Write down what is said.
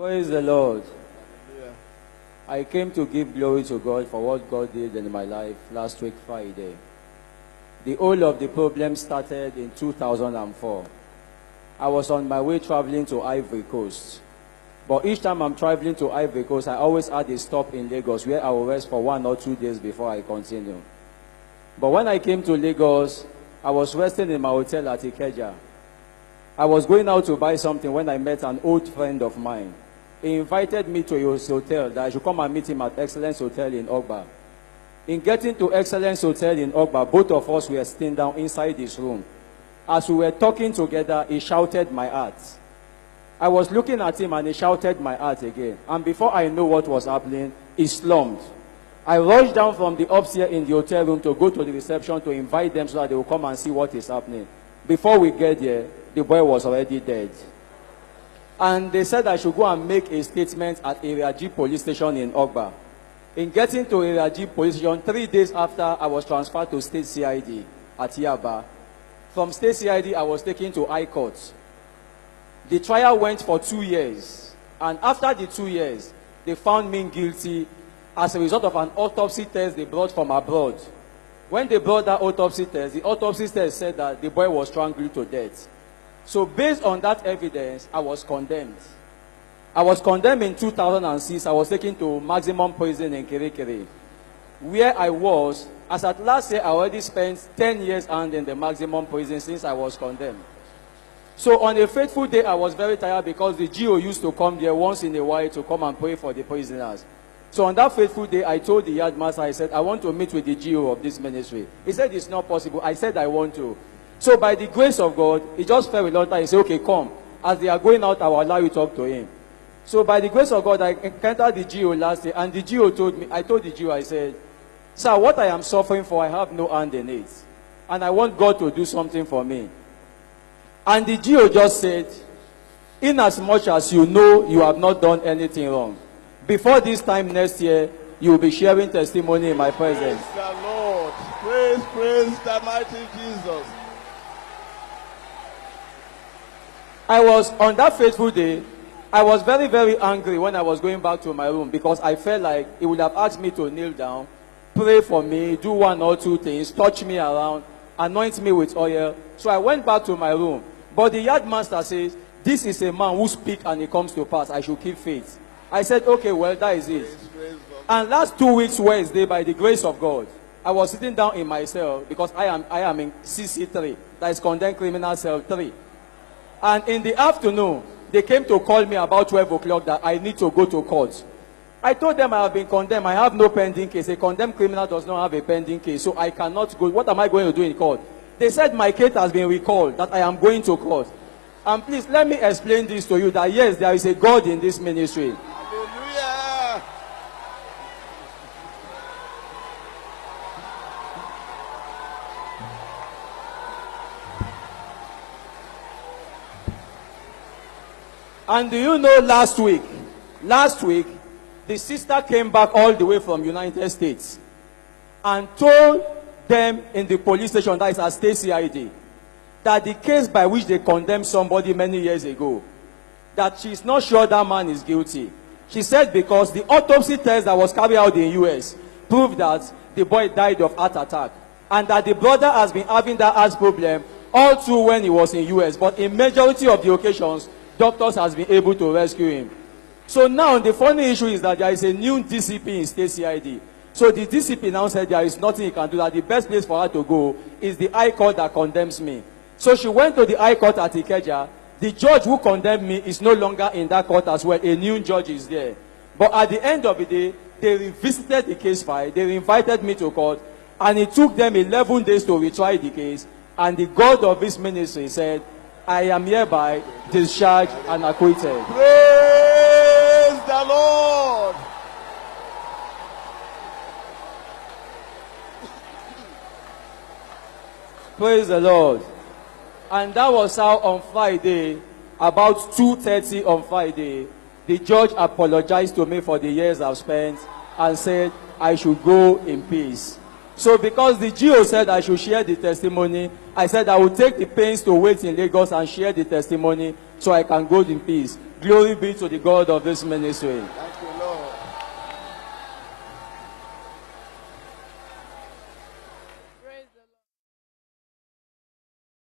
Praise the Lord. Yeah. I came to give glory to God for what God did in my life last week, Friday. The whole of the problem started in 2004. I was on my way traveling to Ivory Coast. But each time I'm traveling to Ivory Coast, I always had a stop in Lagos where I will rest for 1 or 2 days before I continue. But when I came to Lagos, I was resting in my hotel at Ikeja. I was going out to buy something when I met an old friend of mine. He invited me to his hotel that I should come and meet him at Excellence Hotel in Ogba. In getting to Excellence Hotel in Ogba, both of us were sitting down inside this room. As we were talking together, he shouted my heart. I was looking at him and he shouted my heart again. And before I knew what was happening, he slumped. I rushed down from the upstairs in the hotel room to go to the reception to invite them so that they will come and see what is happening. Before we get there, the boy was already dead. And they said I should go and make a statement at Area G police station in Ogba. In getting to Area G police station, 3 days after, I was transferred to State CID at Yaba. From State CID, I was taken to High Court. The trial went for 2 years. And after the 2 years, they found me guilty as a result of an autopsy test they brought from abroad. When they brought that autopsy test, the autopsy test said that the boy was strangled to death. So based on that evidence, I was condemned. I was condemned in 2006. I was taken to maximum prison in Kirikiri, where I was, as at last year, I already spent 10 years in the maximum prison since I was condemned. So on a fateful day, I was very tired because the GO used to come there once in a while to come and pray for the prisoners. So on that fateful day, I told the yard master, I said, I want to meet with the GO of this ministry. He said, it's not possible. I said, I want to. So by the grace of God, he just felt reluctant. He said, okay, come. As they are going out, I will allow you to talk to him. So by the grace of God, I encountered the GO last day, and the GO told me, I told the GO, I said, sir, what I am suffering for, I have no hand in it. And I want God to do something for me. And the GO just said, in as much as you know you have not done anything wrong, before this time next year, you will be sharing testimony in my presence. Praise the Lord. Praise the mighty Jesus. I was, on that fateful day, I was very, very angry when I was going back to my room because I felt like he would have asked me to kneel down, pray for me, do 1 or 2 things, touch me around, anoint me with oil. So I went back to my room. But the yard master says, this is a man who speaks and it comes to pass. I should keep faith. I said, okay, well, that is it. And last 2 weeks, Wednesday, by the grace of God, I was sitting down in my cell because I am in CC3, that is Condemned Criminal Cell 3. And in the afternoon, they came to call me about 12 o'clock that I need to go to court. I told them I have been condemned. I have no pending case. A condemned criminal does not have a pending case, so I cannot go. What am I going to do in court? They said my case has been recalled, that I am going to court. And please, let me explain this to you, that yes, there is a God in this ministry. Hallelujah. And do you know last week, the sister came back all the way from United States and told them in the police station, that is at State CID, that the case by which they condemned somebody many years ago, that she's not sure that man is guilty. She said because the autopsy test that was carried out in the US proved that the boy died of heart attack, and that the brother has been having that heart problem all through when he was in US, but in majority of the occasions, doctors has been able to rescue him. So now the funny issue is that there is a new DCP in State CID. So the DCP now said there is nothing he can do, that the best place for her to go is the High Court that condemns me. So she went to the High Court at Ikeja. The judge who condemned me is no longer in that court as well. A new judge is there. But at the end of the day, they revisited the case file. They invited me to court. And it took them 11 days to retry the case. And the God of this ministry said, I am hereby discharged and acquitted. Praise the Lord. Praise the Lord. And that was how on Friday, about 2:30 on Friday, the judge apologized to me for the years I've spent and said I should go in peace. So because the GO said I should share the testimony, I said I would take the pains to wait in Lagos and share the testimony so I can go in peace. Glory be to the God of this ministry. Thank you.